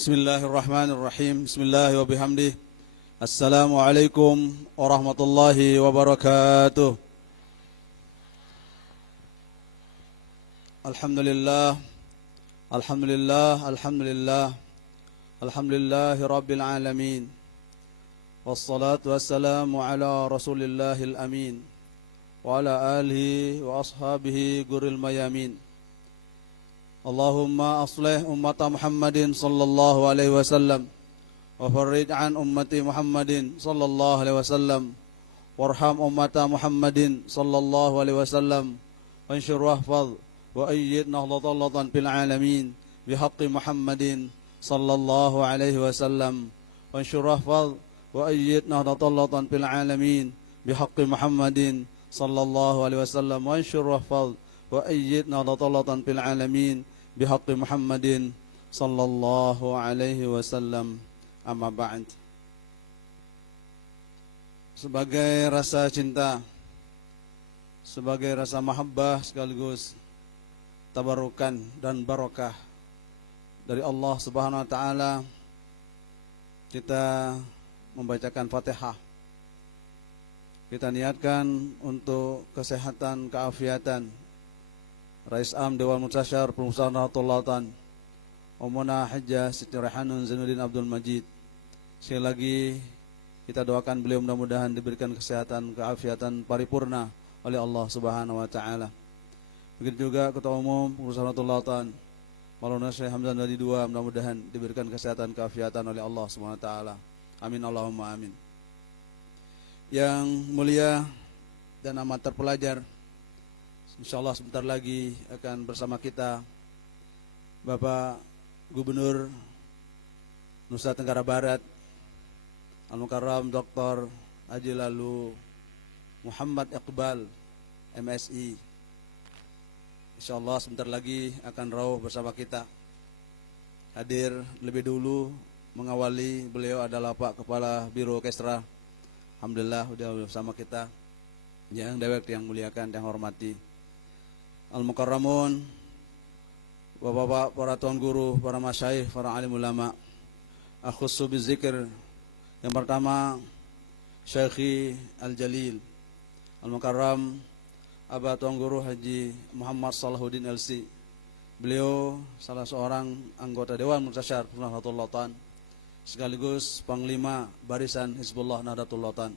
Bismillahirrahmanirrahim. Bismillah wa bihamdih. Assalamualaikum warahmatullahi wabarakatuh. Alhamdulillah. Alhamdulillah. Alhamdulillah. Alhamdulillahi rabbil alamin. Wassalatu wassalamu ala rasulillahil amin wa ala alihi wa ashabihi guril mayamin. Allahumma aslih ummata Muhammadin sallallahu alaihi wasallam wa farrij an ummati Muhammadin sallallahu alaihi wasallam warham ummata Muhammadin sallallahu alaihi wasallam wanshur wahfaz wa ayyid nahdatan fil alamin bihaqqi Muhammadin sallallahu alaihi wasallam wanshur wahfaz wa ayyid nahdatan fil alamin bihaqqi Muhammadin sallallahu alaihi wasallam wanshur wahfaz wa ayyidna nahdatan fil alamin bihaqqi Muhammadin sallallahu alaihi wasallam. Amma ba'd. Sebagai rasa cinta, sebagai rasa mahabbah sekaligus tabarukan dan barakah dari Allah Subhanahu wa taala, kita membacakan Fatihah. Kita niatkan untuk kesehatan, keafiatan Rais Am Dewan Mutasyar Perumusan Nahdlatul Ummuna Hajjah Siti Raihanun Zainuddin Abdul Majid. Sekali lagi kita doakan beliau mudah-mudahan diberikan kesehatan, keafiatan paripurna oleh Allah Subhanahu wa taala. Begitu juga Ketua Umum Perumusan Nahdlatul Maulana Syekh Hamzah Nadi II, mudah-mudahan diberikan kesehatan, keafiatan oleh Allah Subhanahu wa taala. Amin Allahumma amin. Yang mulia dan amat terpelajar, insyaallah sebentar lagi akan bersama kita Bapak Gubernur Nusa Tenggara Barat Al-Mukarram Dr. Haji Lalu Muhammad Iqbal MSI. Insyaallah sebentar lagi akan rawuh bersama kita. Hadir lebih dulu mengawali beliau adalah Pak Kepala Biro Kesra. Alhamdulillah sudah bersama kita. Yang dewek yang muliakan, yang hormati Al-Mukarramun, bapak-bapak, para tuan guru, para masyayikh, para alim ulama. Akhussu bizikir. Yang pertama, Syekhi Al-Jalil Al-Mukarram Abah Tuan Guru Haji Muhammad Salahuddin LC. Beliau salah seorang anggota Dewan Mutasyar Nahdlatul Ulama, sekaligus Panglima Barisan Hizbullah Nahdlatul Ulama.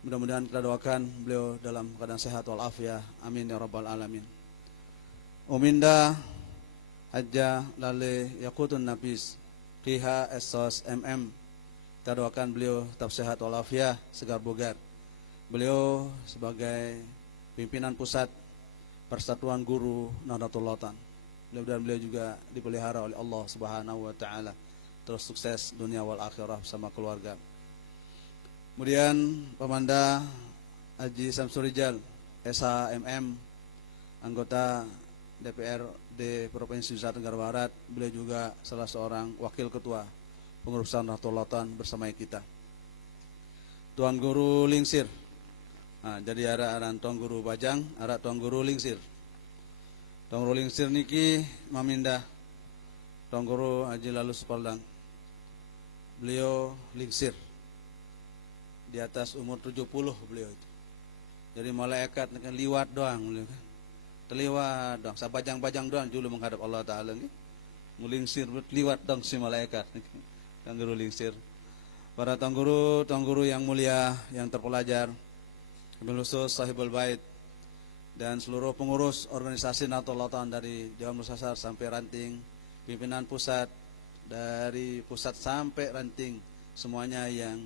Mudah-mudahan kita doakan beliau dalam keadaan sehat walafiat. Amin ya rabbal alamin. Uminda Hajjah Lale Yakutun Nafis Qiha Esos MM. Kita doakan beliau tetap sehat walafiat, segar bugar. Beliau sebagai pimpinan pusat Persatuan Guru Nahdlatul Ulama. Mudah-mudahan beliau juga dipelihara oleh Allah Subhanahu wa taala. Terus sukses dunia wal akhirah bersama keluarga. Kemudian Pemanda Haji Samsul Rijal SHMM, anggota DPRD Provinsi Nusa Tenggara Barat. Beliau juga salah seorang wakil ketua pengurusan Nahdlatul Ulama bersama kita. Tuan Guru Lingsir. Nah, jadi aran Tuan Guru Bajang, aran Tuan Guru Lingsir. Tuan Guru Lingsir niki mamindah Tuan Guru Haji Lalu Supaldang. Beliau lingsir. Di atas umur 70 beliau itu. Jadi malaikat kan liwat doang beliau kan. Terliwat doang, sabajang-bajang doang dulu menghadap Allah taala nggih. Ngulingsir liwat dong si malaikat. Tuan Guru lingsir. Para tuan guru yang mulia, yang terpelajar, wabil khusus sahibul bait dan seluruh pengurus organisasi Nahdlatul Ulama dari Dewan Mutasyar sampai ranting, pimpinan pusat dari pusat sampai ranting, semuanya yang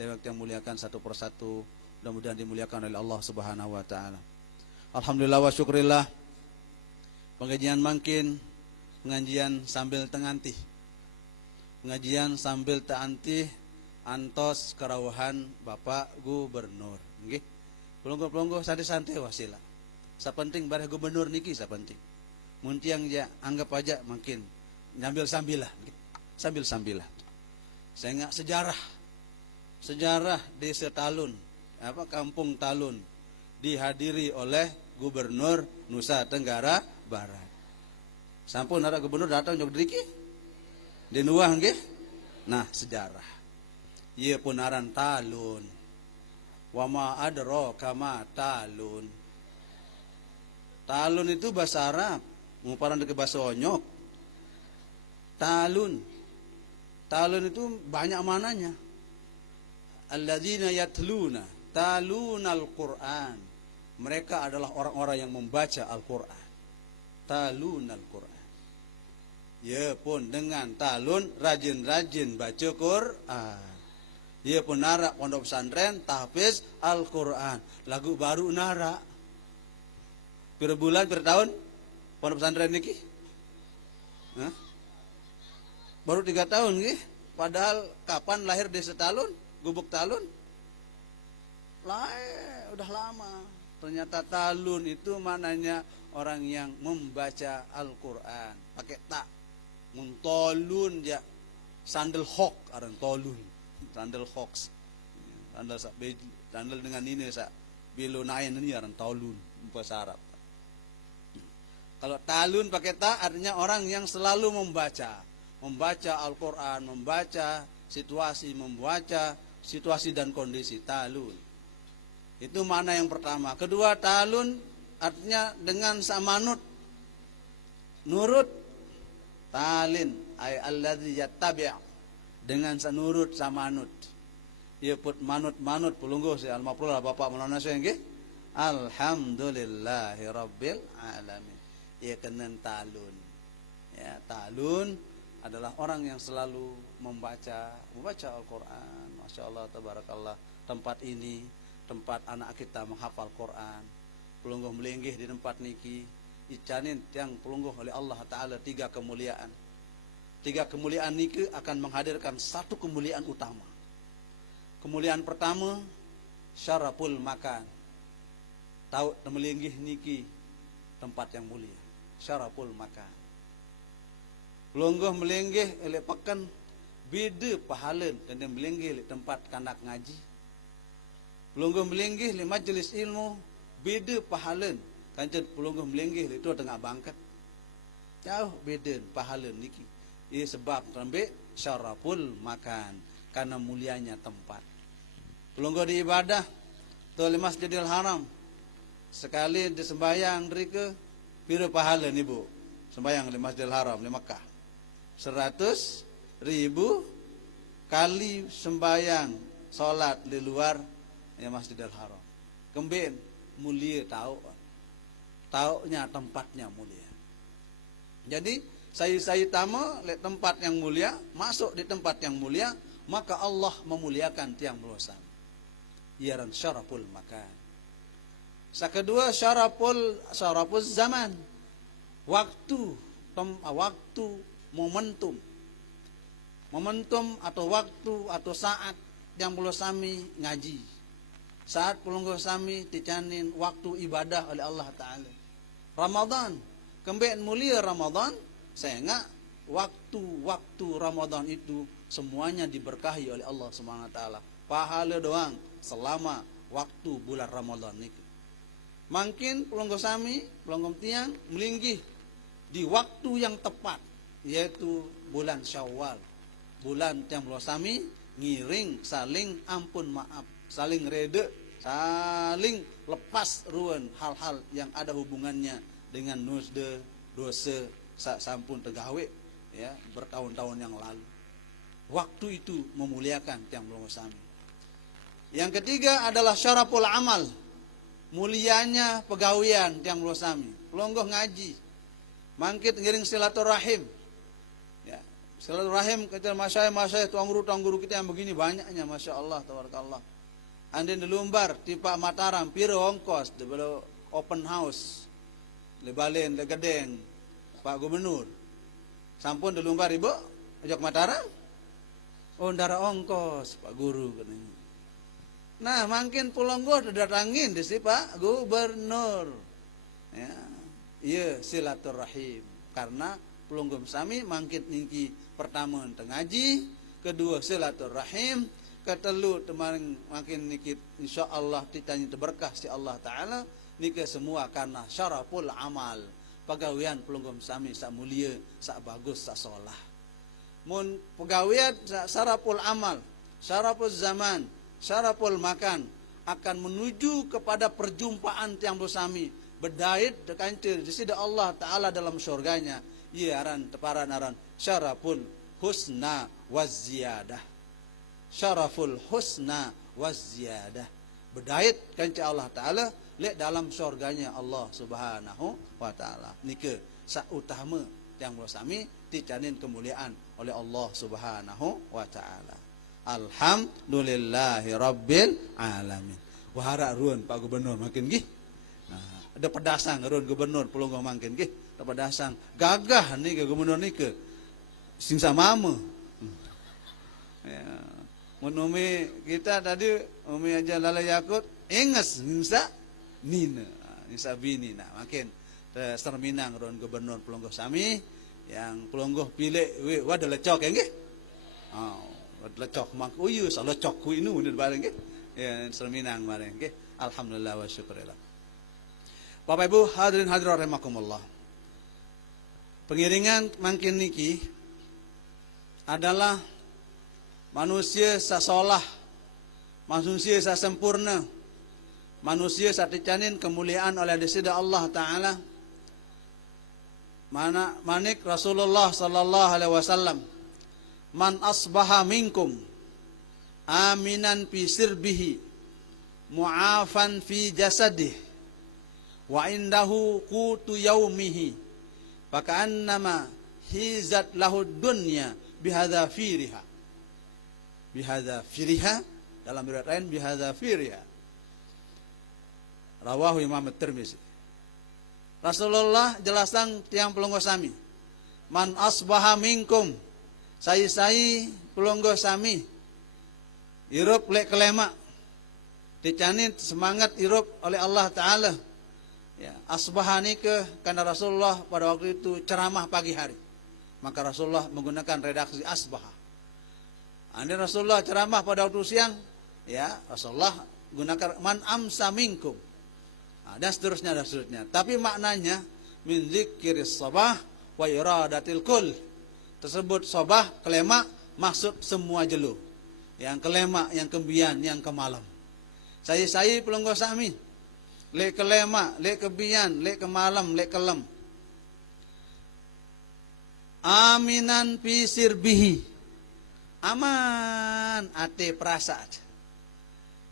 dewek yang muliakan satu persatu, mudah-mudahan dimuliakan oleh Allah Subhanahu wa taala. Alhamdulillah wa syukrillah. Pengajian makin, pengajian sambil tengantih. Pengajian sambil taantih antos kerawuhan Bapak Gubernur. Nggih. Pelonggo-pelonggo santai-santai wasila. Sapenting bareh gubernur niki sapenting. Mun tiang ya anggap aja makin nyambil sambilah. Sambil-sambilah. Saya enggak sejarah Desa Talun, Kampung Talun dihadiri oleh Gubernur Nusa Tenggara Barat. Sampun ada gubernur datang jog driki. Dinuah nggih. Nah, sejarah. Ieu pun aran talun. Wa ma adraka ma talun. Talun itu bahasa Arab, ngumparan ke bahasa Onyok. Talun. Talun itu banyak mananya. Alladzina yatluna talunal Qur'an. Mereka adalah orang-orang yang membaca Al-Qur'an. Talunal Qur'an. Ya pun dengan talun rajin-rajin baca Qur'an. Dia pun narak pondok pesantren tahfiz Al-Qur'an. Lagu baru narak. Per bulan per tahun pondok pesantren niki? Hah? Baru 3 tahun nggih. Padahal kapan lahir desa Talun? Gubuk Talun? Udah lama. Ternyata talun itu maknanya orang yang membaca Al-Qur'an. Pakai tak. Muntolun ya. Sandal hok aran tolun. Sandal hoks. Sandal dengan ini bilo nain ini aran tolun bahasa Arab. Kalau talun pakai tak artinya orang yang selalu membaca Al-Qur'an, membaca situasi dan kondisi talun. Itu makna yang pertama. Kedua, talun artinya dengan samanut, nurut, talin ay alladzi yattabi' dengan sanurut samanut. Ieu put manut pulungguh si al-mafrul Bapak Maulana saya nggih. Alhamdulillahi rabbil alamin. Ieu kenen talun. Ya, talun adalah orang yang selalu membaca Al-Qur'an. Masyaallah tabarakallah. Tempat ini tempat anak kita menghafal Quran. Pelungguh melinggih di tempat niki icanin yang pelungguh oleh Allah Ta'ala 3 kemuliaan. 3 kemuliaan niki akan menghadirkan 1 kemuliaan utama. Kemuliaan pertama syaraful makan. Tahu melinggih niki tempat yang mulia. Syaraful makan. Pelungguh melinggih oleh pekan beda pahala dan melinggih di tempat kanak ngaji. Pelungguh melinggih di majelis ilmu beda pahala kanjut pelungguh melinggih itu tengah bangkat. Jauh beda pahala niki. Ia sebab sampai syaraful makan karena mulianya tempat. Pelungguh di ibadah tu di Masjidil Haram sekali di sembahyang rike pira pahala nih Bu? Sembahyang di Masjidil Haram di Mekah 100.000 kali sembahyang salat di luar ya Masjidil Haram. Kembin mulia taunya tempatnya mulia. Jadi saya tama lihat tempat yang mulia, masuk di tempat yang mulia, maka Allah memuliakan tiang belosan. Iaran syaraful makan. Kedua syaraful zaman. Waktu momentum atau waktu atau saat yang belum sami ngaji. Saat pelungguh sami dicanin waktu ibadah oleh Allah Ta'ala. Ramadan, kembali mulia Ramadan, sehingga waktu Ramadan itu semuanya diberkahi oleh Allah Subhanahu Wa Ta'ala. Pahala doang selama waktu bulan Ramadan ini. Mungkin pelungguh sami, pelungguh tiang melinggih di waktu yang tepat, yaitu bulan Syawal. Bulan yang belum sami ngiring saling ampun maaf, saling reda, saling lepas ruan hal-hal yang ada hubungannya dengan dosa sampun tegawe ya bertahun-tahun yang lalu. Waktu itu memuliakan tiang pelungguh sami. Yang ketiga adalah syaraful amal. Mulianya pegawian tiang pelungguh sami. Pelungguh ngaji. Mangkit ngiring silaturahim. Ya, silaturahim kecil masyayikh tuang guru kita yang begini banyaknya masyaallah tabarakallah. Andin di Lumbar, di Pak Mataram, piro ongkos, di belo open house, di Balen, di Gedeng, Pak Gubernur. Sampun di Lumbar ibu, ajak Mataram. Oh, ndara ongkos, Pak Guru katanya. Nah, makin Pulungguh datangin di si Pak Gubernur. Ya, iya silaturahim. Karena Pulungguh sami makin niki pertama ngaji, kedua silaturahim, ketelu teman makin niki insyaallah ditanya berkah si Allah Ta'ala niki semua karena syaraful amal pagawian Pulungguh sami sak mulia, sak bagus, sak solah. mun pegawian syaraful amal, syaraful zaman, syaraful makan akan menuju kepada perjumpaan tiang bersami berdait kancil di sisi Allah Ta'ala dalam surganya. Ia aran teparan aran syaraful husna waziyadah, syaraful husna waziyadah, berdait kancil Allah Ta'ala lek dalam surganya Allah Subhanahu wa Ta'ala. Nike sautama tiang bersami dijanin kemuliaan oleh Allah Subhanahu wa Ta'ala. Alhamdulillahi Rabbil Alamin. Wahara ruan Pak Gubernur makin gih. Nah, ada pedasang ruan Gubernur Pelungguh makin gih. Ada pedasang gagah nih ke Gubernur nih ke singsa mama. Ya, menumi kita tadi umi aja lala yakut inges singsa nina, nisa bini nah makin terminang ruan Gubernur Pelungguh sami yang Pelungguh pilih wadah lecok ya nggih. Oh, lecok mak uyu salah lecok ku inu di bareng nggih. Ya serminang bareng nggih. Alhamdulillah wa syukurillah. Bapak Ibu hadirin hadirat rahimakumullah. Pengiringan mangkin niki adalah manusia sasolah, manusia sempurna, manusia saticanin kemuliaan oleh disida Allah Ta'ala. Manik Rasulullah sallallahu alaihi wasallam, man asbaha minkum aminan fi sirbihi mu'afan fi jasadih wa indahu qutu yaumihi faka'annama hizat lahu dunya bihadza firiha, bihadza firiha, dalam riwayat lain bihadza firiha, rawahu Imam At-Tirmizi. Rasulullah jelaskan tiang pelungguh sami, man asbaha minkum, sai pelungguh sami irup lek kelema dicanit semangat irup oleh Allah Ta'ala. Ya, asbaha ni ke karena Rasulullah pada waktu itu ceramah pagi hari, maka Rasulullah menggunakan redaksi asbaha. Andai Rasulullah ceramah pada waktu siang, ya Rasulullah gunakan man amsa minkum. Nah, dan seterusnya. Tapi maknanya min dzikris sabah wa iradatil kul. Tersebut sabah kelema maksud semua jelu. Yang kelema, yang kebian, yang kemalam. Saya pelungguh sami. Lek kelema, lek kebian, lek kemalam, lek kelem. Aminan fi sirbihi. Aman ate prasat.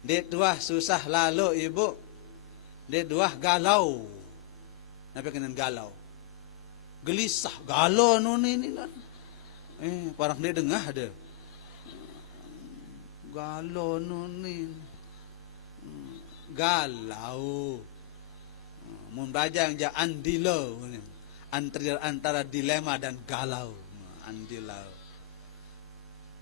Dek dua susah lalu ibu. Dek dua galau. Napa kenan galau? Gelisah, galau nun ini nun. Parang dia dengah ada. Galau nun ini. Galau. Mun baca yang ja andilo. Antara dilema dan galau. Andilau.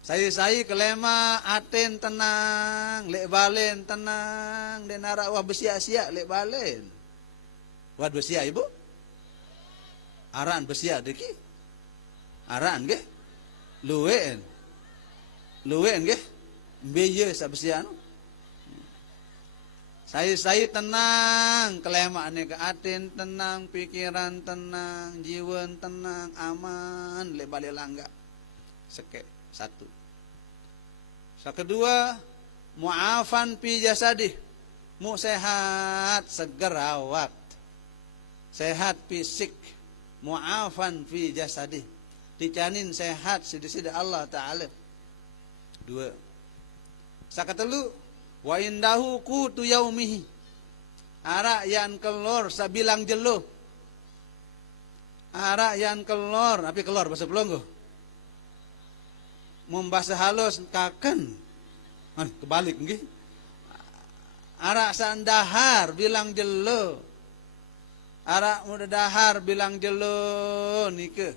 Saya kelema aten tenang, lek balen tenang, den arak wah besia-sia lek balen. Wah besia ibu? Aran besia deki? Aran nggih? Luwen nggih? Mbeye sa besia anu. Saya tenang, kelema ane ke aten tenang, pikiran tenang, jiwa tenang, aman, lek bale langga. Seke satu. Kedua, mu'afan fi jasadih, mu sehat, seger awak, sehat fisik, mu'afan fi jasadih, dijanin sehat sidi-sidi Allah Ta'ala. Dua. Sakatelu, wa indahu qutu yaumihi, arak yang kelor sabilang jeluh, arak yang kelor, api kelor bahasa Pelungguh. Membahasa halus kaken, kebalik nggih. Arak sandahar bilang jelo, arak muda dahar bilang jelo nike.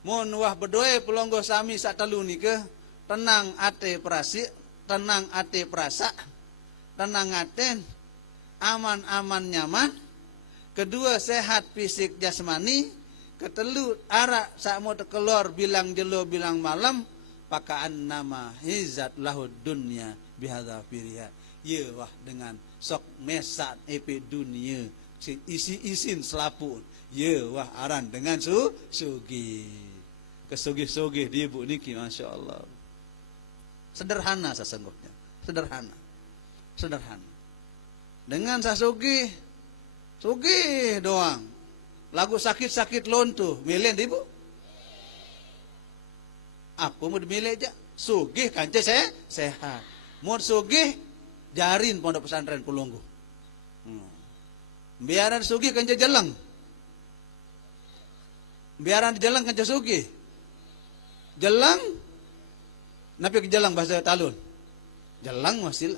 Mun wah bedoe pelungguh sami sak telu nike, tenang ate prasi, tenang ate prasa, tenang aten, aman-aman nyaman. Kedua sehat fisik jasmani. Ketelu arak sak mau keluar bilang jelo bilang malam. Pakaan nama hizat lahud dunya bihadza firiha. Ye wah dengan sok mesat epe dunia isi isin selapun. Ye wah aran dengan sugi. kesugih-sugih di ibu niki, masya Allah. Sederhana sesungguhnya, sederhana, sederhana. Dengan sasugih, sugih doang. Lagu sakit-sakit lontu, milih ibu. Aku mau dimilih aja, sugih kanca saya sehat. Mau sugih jarin pondok pesantren Pulunggu. Biaran sugih kanca jelang. Biaran jelang kanca sugih. Jelang, napi ke jelang bahasa Talun. Jelang masih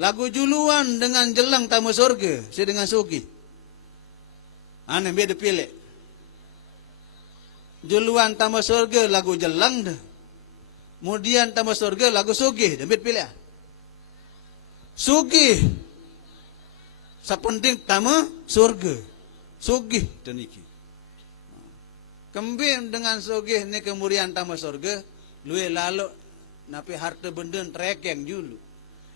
lagu juluan dengan jelang tamu surga, si dengan sugih. Aneh beda pilih. Juluan tamu surga lagu jelang dah. Kemudian tamu surga lagu sugih, dah beda pilih. Sugih. Sapenting tamu surga. Sugih teniki. Kembing dengan sugih ni kemudian tamu surga, luwe lalu napi harta benda trek yang julu.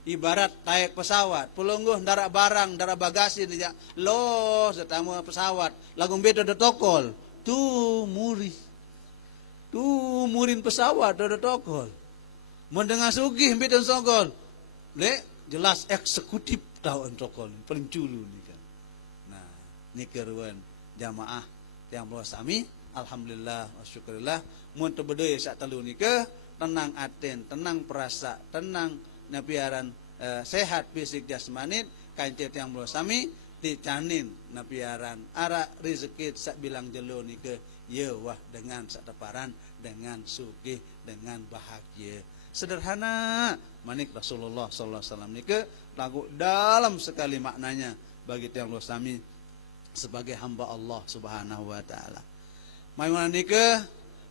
Ibarat naik pesawat, Pulungguh darak barang, darak bagasi dia loh setamu pesawat, lagu beda ada tokol. Tu muri. Tu murin pesawat ada tokol. Mendengar sugih beda sogol. Le jelas eksekutif tahu tokol paling julu ni kan. Nah, ni keruan jamaah yang bawa sami. Alhamdulillah wa syukurillah mun teu beudeuy sak telu nika tenang aten, tenang perasa, tenang napiaran sehat fisik jasmani kancet yang bawa sami dicanin napiaran ara rezeki sak bilang jelo nika ye wah dengan sak teparan, dengan sugih, dengan bahagia. Sederhana manik Rasulullah sallallahu alaihi wasallam nika lagu dalam sekali maknanya bagi tiang bawa sami sebagai hamba Allah Subhanahu wa taala. Mayuna nika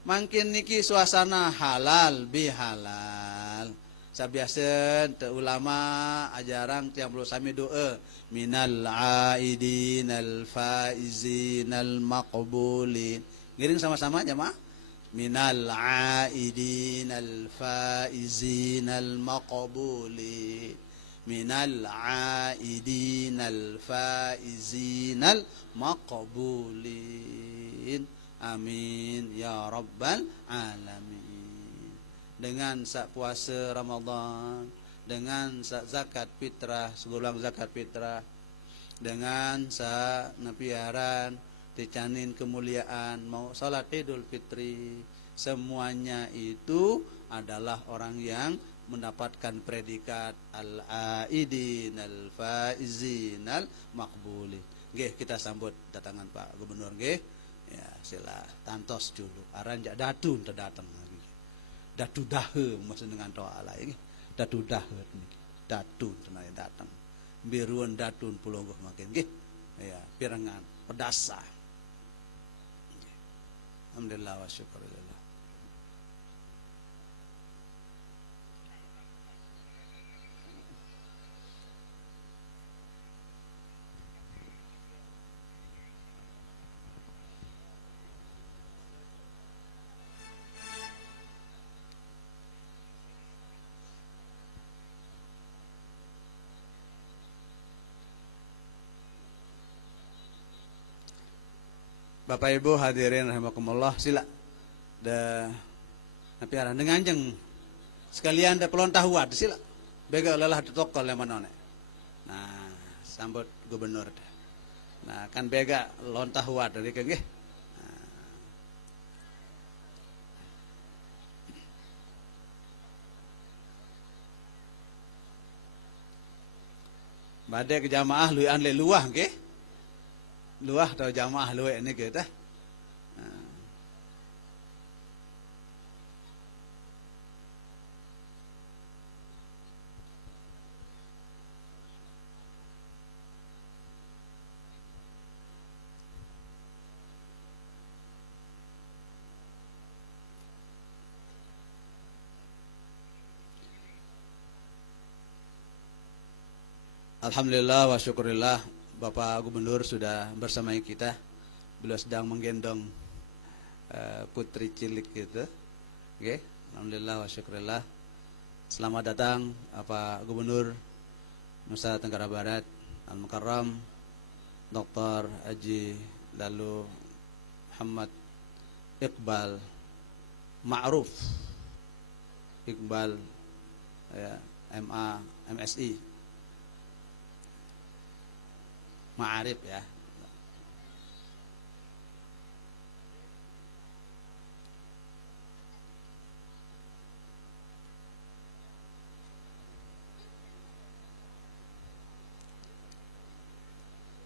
mangkin niki suasana halal bihalal. Sabiasen te ulama ajarang tiang bulu sami doa minal aidin al faizin al maqbulin. Ngiring sama-sama jemaah. Minal aidin al faizin al maqbulin. Minal aidin al faizin al maqbulin. Amin ya rabbal alamin. Dengan sak puasa Ramadan, dengan sak zakat fitrah, segulang zakat fitrah, dengan sak napiaran dicanin kemuliaan mau salat Idul Fitri, semuanya itu adalah orang yang mendapatkan predikat al-aidin al-faizin al-maqbulin. Nggih, kita sambut datangan Pak Gubernur nggih. Ya, sila tantos dulu. Aranjak datun terdatang lagi. Datu dahe maksud dengan doa lain. Datu dahe ni. Datun tenai datang. Biruan datun Pulungguh makin nggih. Ya, pirangan pedasa. Alhamdulillah wa syukurillah. Bapak Ibu hadirin rahimakumullah, sila da napiaran dengan jeng sekalian da pelontah wat sila bega lelah tokol yang manone. Nah, sambut gubernur. Nah, kan bega lontah wat dari nggih. Badai ke jamaah luian le luah nggih. Luah atau jamaah luwe ini kita. Alhamdulillah wa syukurillah Bapak Gubernur sudah bersama kita. Beliau sedang menggendong putri cilik gitu. Oke, alhamdulillah wa syukurillah. Selamat datang Bapak Gubernur Nusa Tenggara Barat Al-Mukarram Dr. Haji Lalu Muhammad Iqbal Ma'ruf Iqbal, ya, MA, MSI, Ma'arif ya.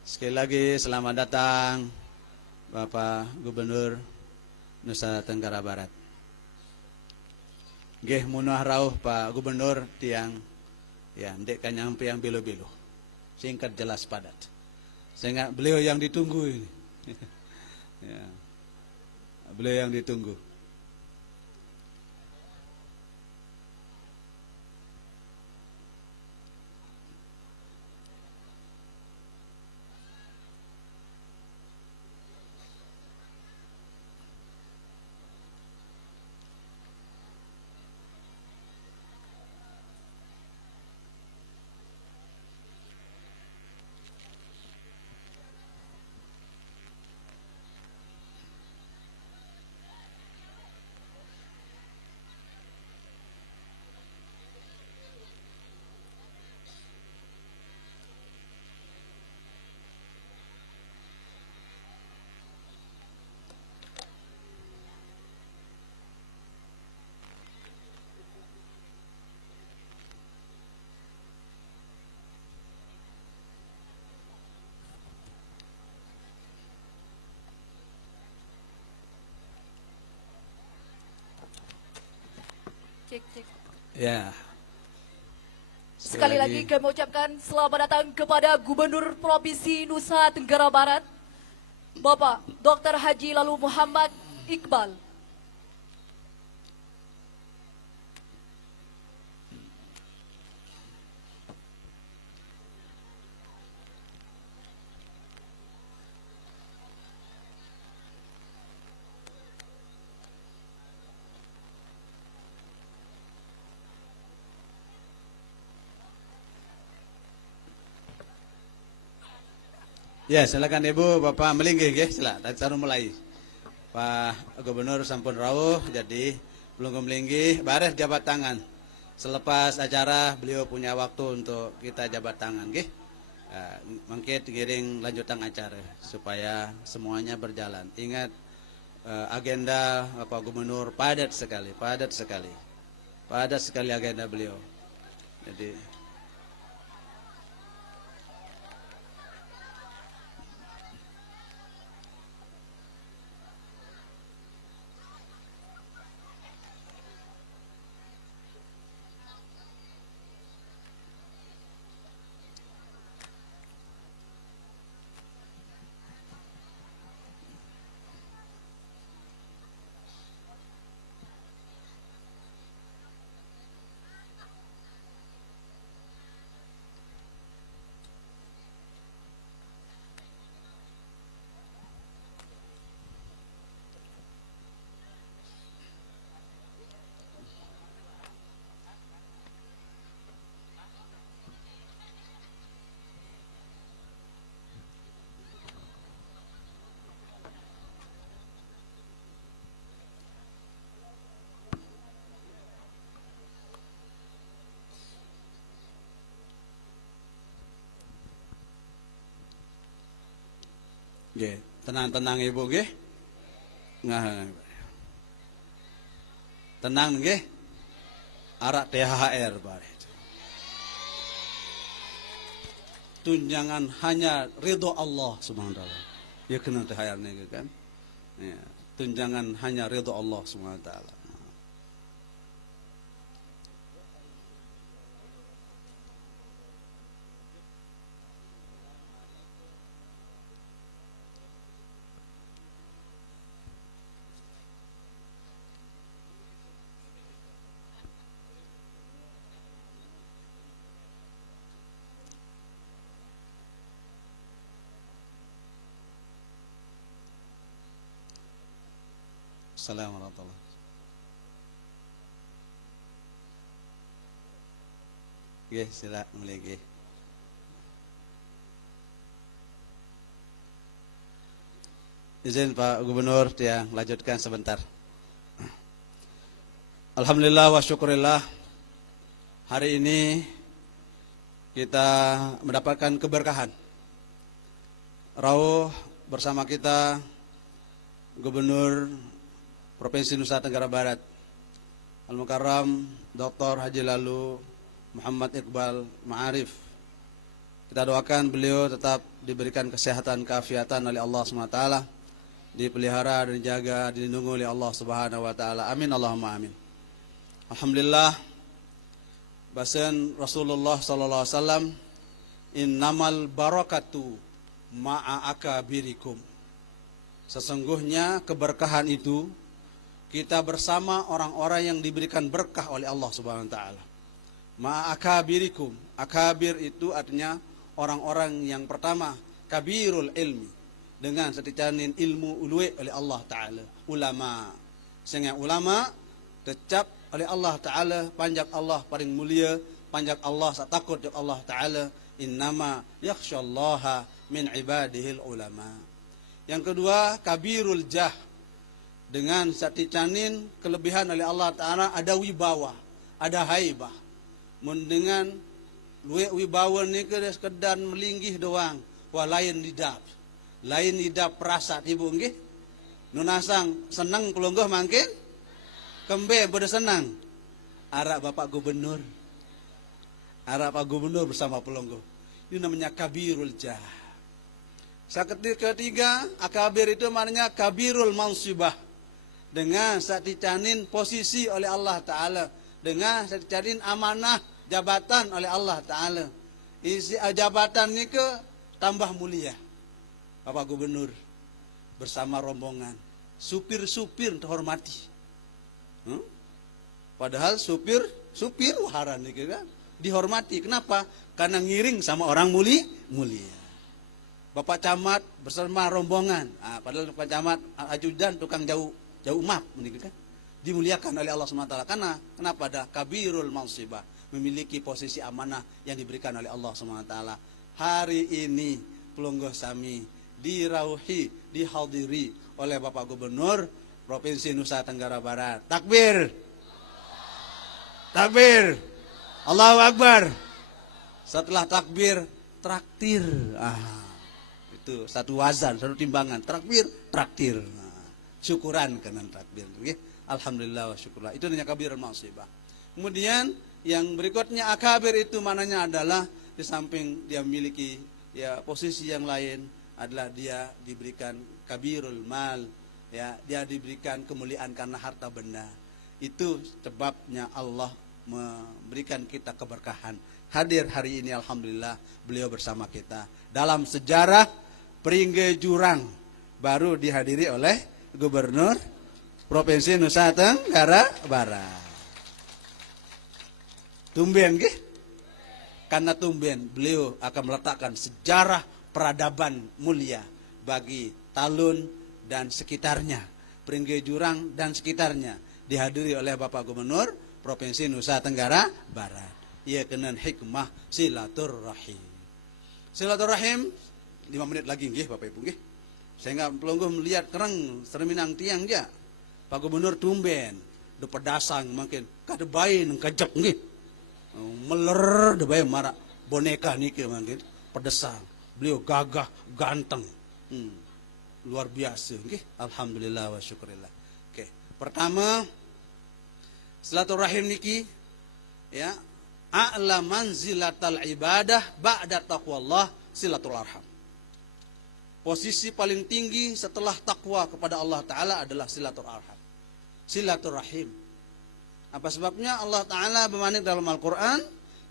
Sekali lagi selamat datang Bapak Gubernur Nusa Tenggara Barat. Nggih munah rawuh Pak Gubernur tiang ya ndek kanyampe yang bilo-bilo. Singkat jelas padat. Sehingga beliau yang ditunggu ini. Ya. Beliau yang ditunggu. Cek, cek. Ya. Sekali lagi kami mengucapkan selamat datang kepada Gubernur Provinsi Nusa Tenggara Barat, Bapak Dr. Haji Lalu Muhammad Iqbal. Ya, silakan Ibu, Bapak melinggih nggih, silakan taruh mulai. Pak Gubernur sampun rawuh, jadi belum melinggih, baris jabat tangan. Selepas acara beliau punya waktu untuk kita jabat tangan nggih. Mangkit giring lanjutan acara supaya semuanya berjalan. Ingat agenda Bapak Gubernur padat sekali, padat sekali. Padat sekali agenda beliau. Jadi nggih, tenang-tenang Ibu nggih. Tenang nggih. Arak THR bare. Tunjangan hanya ridho Allah Subhanahu wa taala. Ya kena THR nih kan. Ya, tunjangan hanya ridho Allah Subhanahu wa taala. Assalamualaikum warahmatullahi wabarakatuh. Nggih, sila mulai nggih. Izin Pak Gubernur, ya lanjutkan sebentar. Alhamdulillah wa syukurillah. Hari ini kita mendapatkan keberkahan. Rawuh bersama kita Gubernur Provinsi Nusa Tenggara Barat Al-Mukarram Dr. Haji Lalu Muhammad Iqbal Ma'arif. Kita doakan beliau tetap diberikan kesehatan, keafiatan oleh Allah SWT, dipelihara dan dijaga, dilindungi oleh Allah Subhanahu wa taala. Amin Allahumma amin. Alhamdulillah. Bahasan Rasulullah sallallahu alaihi wasallam, innamal barakatu ma'a akabirikum. Sesungguhnya keberkahan itu kita bersama orang-orang yang diberikan berkah oleh Allah Subhanahu wa taala. Ma'a akabirikum. Akabir itu artinya orang-orang yang pertama, kabirul ilmi, dengan seticanin ilmu ulwe oleh Allah taala, ulama. Sehingga ulama tetap oleh Allah taala, panjak Allah paling mulia, panjak Allah satakut Allah taala, innama yakhsyallaha min ibadihil ulama. Yang kedua, kabirul jah, dengan saticanin kelebihan oleh Allah taala, ada wibawa, ada haibah. Mun dengan luwe wibawa ni ke sekedar melinggih doang, wah lain lidap. Lain lidap perasa tibu nggih. Nunasang senang pelungguh mangkin, kembe pada senang. Arak Bapak Gubernur. Arak Pak Gubernur bersama pelungguh. Ini namanya kabirul jah. Ketiga, akabir itu maknanya kabirul mansibah, dengan saat dicanin posisi oleh Allah Ta'ala, dengan saat dicanin amanah jabatan oleh Allah Ta'ala. Isi jabatan ini ke tambah mulia. Bapak Gubernur bersama rombongan, supir-supir terhormati. Padahal supir waharan nih kan dihormati. Kenapa? Karena ngiring sama orang mulia. Bapak Camat bersama rombongan, padahal Bapak Camat ajudan tukang jauh map, kan? Dimuliakan oleh Allah SWT. Karena kenapa? Ada kabirul mansibah, memiliki posisi amanah yang diberikan oleh Allah SWT. Hari ini pelungguh sami dirauhi, dihadiri oleh Bapak Gubernur Provinsi Nusa Tenggara Barat. Takbir, takbir, Allahu Akbar. Setelah takbir, traktir. Itu satu wazan, satu timbangan. Traktir. Syukuran kanan takbir. Okay? Alhamdulillah wa syukurlah. Itu namanya kabirul mansibah. Kemudian yang berikutnya akabir itu mananya adalah di samping dia memiliki posisi yang lain adalah dia diberikan kabirul mal, dia diberikan kemuliaan karena harta benda. Itu sebabnya Allah memberikan kita keberkahan. Hadir hari ini alhamdulillah beliau bersama kita. Dalam sejarah Pringge Jurang baru dihadiri oleh Gubernur Provinsi Nusa Tenggara Barat. Tumben nggih? Karena tumben beliau akan meletakkan sejarah peradaban mulia bagi Talun dan sekitarnya, Pringge Jurang dan sekitarnya, dihadiri oleh Bapak Gubernur Provinsi Nusa Tenggara Barat. Ia kena hikmah silaturrahim. Silaturrahim 5 menit lagi nggih Bapak Ibu nggih. Sehingga pelungguh melihat kereng serminang tiang dia. Pak Gubernur tumben de pedasang makin kada bain kajak nggih. Meler de bae marak boneka niki makin pedesang. Beliau gagah, ganteng. Luar biasa nggih. Alhamdulillah wa syukurillah. Oke, pertama silaturahim niki a'la manzilatal ibadah ba'da taqwallah silatul arham. Posisi paling tinggi setelah takwa kepada Allah Ta'ala adalah silatul arham, silaturahim. Apa sebabnya? Allah Ta'ala bermanik dalam Al-Quran,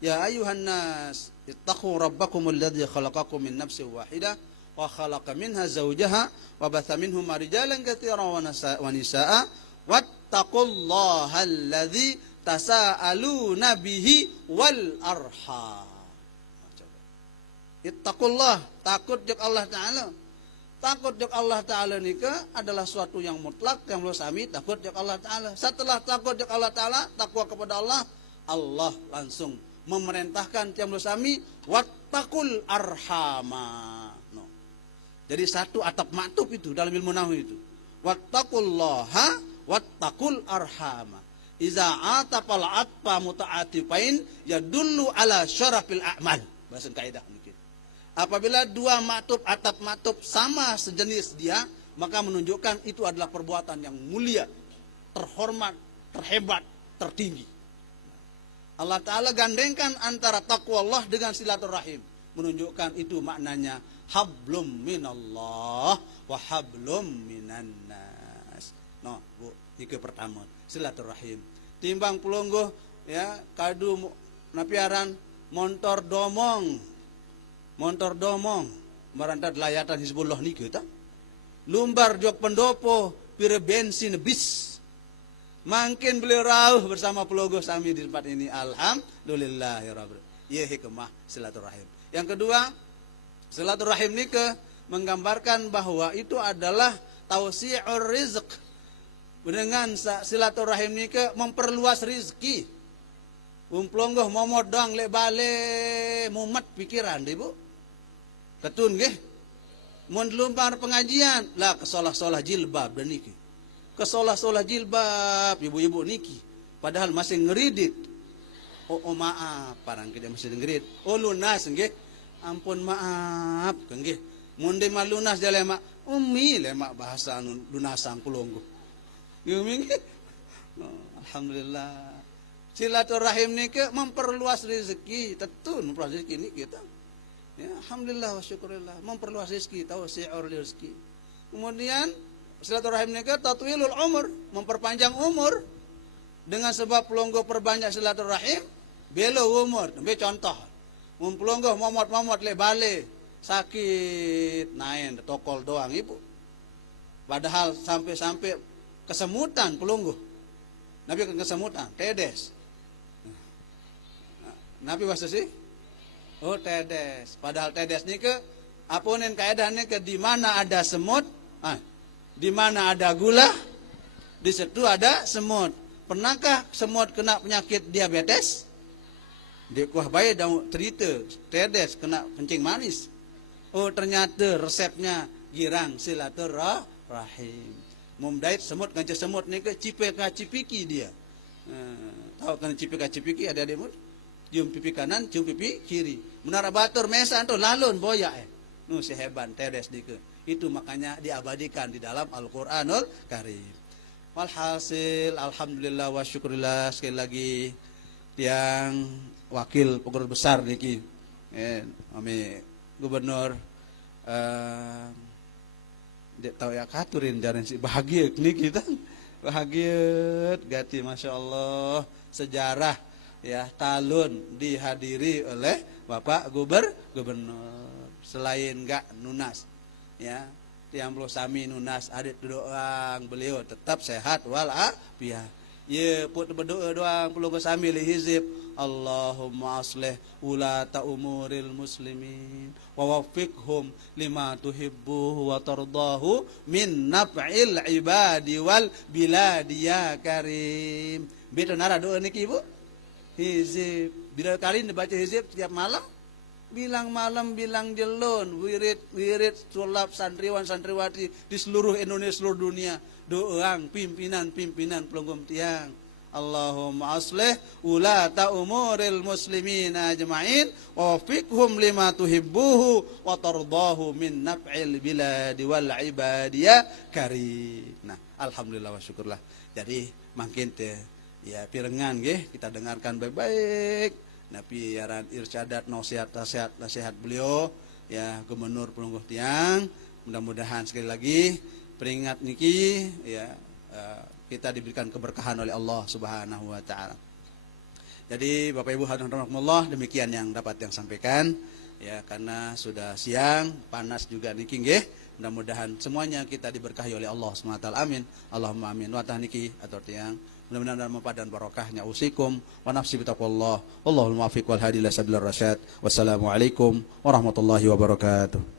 ya ayuhan nas ittaqu rabbakumul ladzi khalaqakum min nafsin wahidah wa khalaqa minha zawjaha wa batha minhuma rijalan katsiran wa nisaa wattaqullaha alladzi tasaaluna bihi wal arham. Ittaqullah, takut jek Allah Ta'ala. Takut jek Allah Ta'ala nika adalah suatu yang mutlak yang lo sami takut jek Allah Ta'ala. Setelah takut jek Allah Ta'ala, takwa kepada Allah, Allah langsung memerintahkan yang lo sami wattaqul arhama. Jadi satu atap maktub itu dalam ilmu nahwu itu. Wattaqullaha wattaqul arhama. Iza atafal atfa muta'atifain yadullu ala syarafil a'mal. Bahasa kaidah niki. Apabila dua maktub atap maktub sama sejenis dia, maka menunjukkan itu adalah perbuatan yang mulia, terhormat, terhebat, tertinggi. Allah Ta'ala gandengkan antara taqwa Allah dengan silaturahim, menunjukkan itu maknanya hablum minallah wa hablum minannas. No, Bu, itu pertama, silaturahim. Timbang pelungguh ya, kadu napiaran montor domong. Marantad layatan Hizbullah niki ta. Lumbar jok pendopo pire bensin bis. Mungkin beliau rauh bersama pelungguh sami di tempat ini. Alhamdulillahirabbil. Ye hikmah silaturahim. Yang kedua, silaturahim niki menggambarkan bahwa itu adalah tausi'ur rizq. Dengan silaturahim niki memperluas rizki. Pelungguh momodang lek bale mumet pikiran deh, Bu. Ketun nggih. Mun lumpar pengajian lah kesolah-solah jilbab dan niki. Kesolah-solah jilbab ibu-ibu niki. Padahal masih ngeridit. Oh maaf, parang kita masih ngeridit. Oh lunas nggih. Ampun maaf nggih. Mun de malunas dia lemak umi lemak bahasa lunasang pelungguh. Nggih. Alhamdulillah. Silaturahim niki memperluas rezeki, tetun memperluas rezeki niki kita. Ya, alhamdulillah wa syukurillah, memperluas rezeki, tausi'ur rezeki. Kemudian silaturahim niki tatwilul umur, memperpanjang umur. Dengan sebab pelungguh perbanyak silaturahim, belo umur. Ambil contoh. Mun pelungguh momot-momot le bale, sakit, naen tokol doang ibu. Padahal sampai-sampai kesemutan pelungguh. Nabi kesemutan, tedes. Nabi bahasa sih? Oh tedes. Padahal tedes ni ke apunin kaedahnya ke di mana ada semut, di mana ada gula, di situ ada semut. Pernahkah semut kena penyakit diabetes? Dia kuah bayi dah cerita tedes kena kencing manis. Oh ternyata resepnya girang silaturahim. Memdait semut ngancam semut ni ke cipika-cipiki dia. Tahu kan cipika-cipiki ada demut? Cium pipi kanan, cium pipi kiri. Menara batur mesan tu lalun boya Nu si heban tedes dike. Itu makanya diabadikan di dalam Al-Qur'anul Karim. Walhasil alhamdulillah wa syukurillah sekali lagi tiang wakil pengurus besar niki. Kami gubernur dia tahu ya katurin jaran si bahagia niki kita. Bahagia gati Masya Allah sejarah ya talun dihadiri oleh Bapak Gubernur. Selain enggak nunas ya tiang puluh sami nunas adik doang beliau tetap sehat walafiat. Ye put berdoa doang puluh sami li hizib Allahumma aslih ulata umuril muslimin wa waffiqhum lima tuhibbu wa tardahu min naf'il ibadi wal biladi ya karim. Beda nara doa niki Ibu. Hizib. Bila kali dibaca hizib setiap malam, bilang malam, bilang jelun, wirid, sulap, santriwan, santriwati di seluruh Indonesia, seluruh dunia. Doang pimpinan pelunggum tiang. Allahumma aslih ulata umuril muslimina ajma'in wa fiqhum lima tuhibbuhu wa tardahu min naf'il biladi wal ibadiya karim. Nah, alhamdulillah wa syukurlah. Jadi makin teh ya pirengan nggih kita dengarkan baik-baik napi yaran irsyadat nasihat beliau ya Gubernur Pelungguh Tiang. Mudah-mudahan sekali lagi peringat niki ya kita diberikan keberkahan oleh Allah Subhanahu wa taala. Jadi Bapak Ibu hadirin rahimakumullah, demikian yang dapat yang sampaikan ya karena sudah siang, panas juga niki nggih. Mudah-mudahan semuanya kita diberkahi oleh Allah Subhanahu wa taala. Amin. Allahumma amin. Wa niki atau tiang mudah-mudahan dalam mempadan barokahnya usikum wa nafsi bitaqwallah. Wallahul muwaffiq wal hadi ila sabilir rasyad. Wassalamualaikum warahmatullahi wabarakatuh.